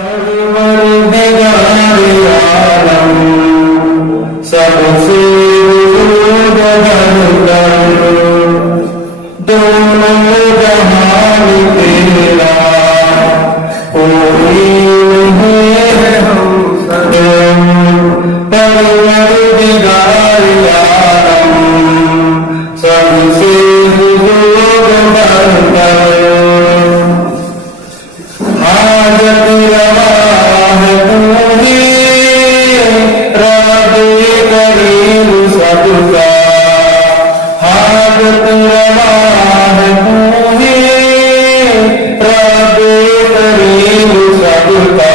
परवरदिगार आलम सबसे वजूद भरकर दोनों जहान तेरा कोई नहीं है हमसे। परवरदिगार आलम सबसे वजूद भरकर हाजत रवा है पूरी राबे करीम सबका। हाजत रवा है पूरी राबे करीम सबका।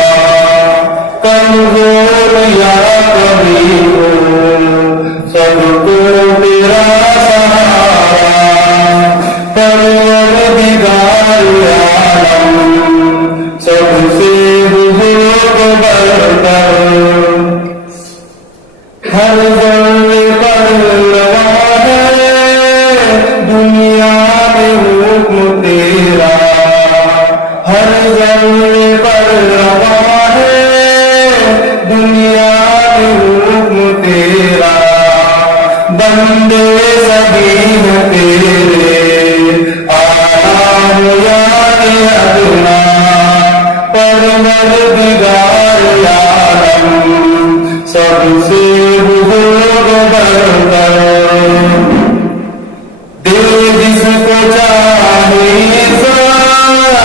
कमजोर या कबीर सबको तेरा सहारा। परवरदिगार आलम सबसे बुजुर्ग बरतर हर जर्रे पर रवा है दुनिया में हुक्म तेरा। हर जर्रे पर रवा है दुनिया में हुक्म तेरा। बंदे सभी हैं तेरे आला या अदना। परवरदिगार आलम सबसे बुजुर्ग बरतर दे जिसको चाहे इज़्ज़त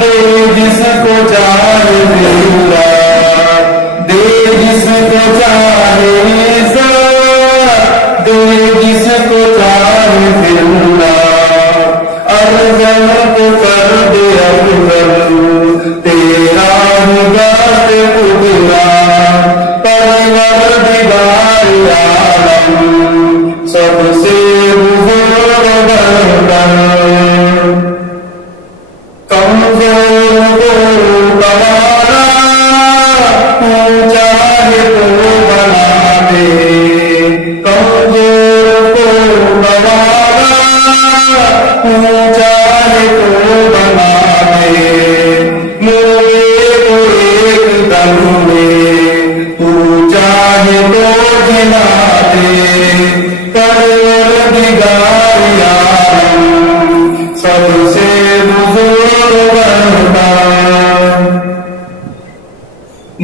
दे जिसको चाहे दिलदार। दे जिसको चाहे इज़्ज़त दे जिसको चाहे दिलदार। अफजल को कर दे अफजल तेरा निगाह कुदरा। परवरदिगार आलम सबसे बुजुर्ग बरतर कमजोर को गवारा ऊंचा है तो बना दे। कमजोर को गवारा ऊंचा है तो बना दे। मुर्गे को एक दम में तू चाहे तो जिला दे। परवरदिगार आलम सबसे बुजुर्ग बरतर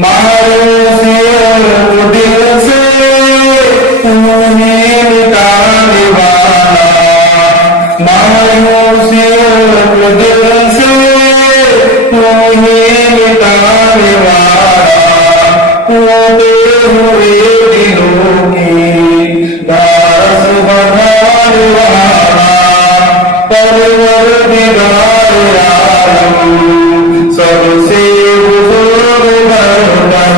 मायूसियों को दिल से तूने मिटाने वाला। मायूसियों को दिल से तूने मिटाने वाला। टूटे हुए दिलों की दास बढ़ाने वाला। परवरदिगार आलम सबसे बुजुर्ग बरतर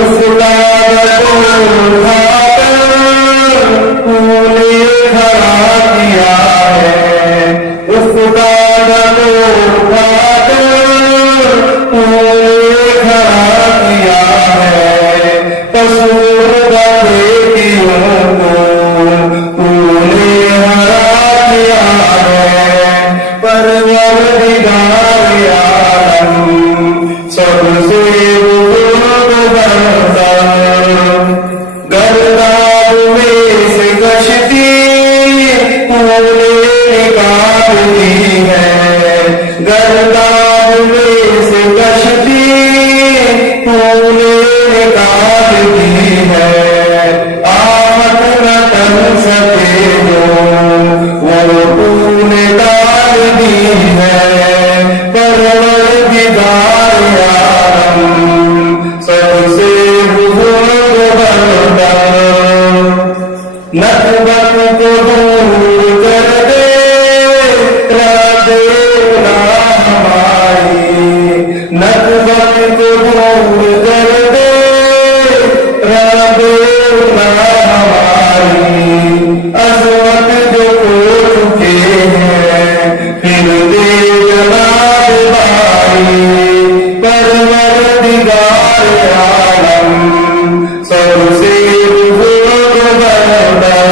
उस्ताद को उठाकर तूने खड़ा किया है। उस्ताद को उठाकर तूने खड़ा किया है। कसूरदा बेटियों को तूने हरा किया है। परवरदिगार आलम सबसे बुजुर्ग बरतर गर्दान में से कश्ती तूने निकाल दी है। गर्दान में से कश्ती तूने निकाल दी है। आफत न टल सके जो वो तूने डाल दी है। परवरदिगार आलम सबसे बुजुर्ग बरतर नकबत को दूर कर दे राबे गुनाह हमारी। नकबत को दूर कर दे राबे गुनाह हमारी। अज़मत जो खो चुके हैं फिर दे जनाब बारी। परवरदिगार आलम सबसे बुजुर्ग बरतर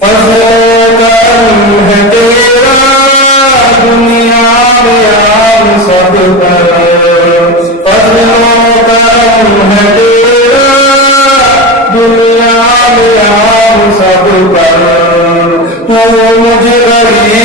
फज़ल करम है तेरा दुनिया में करिए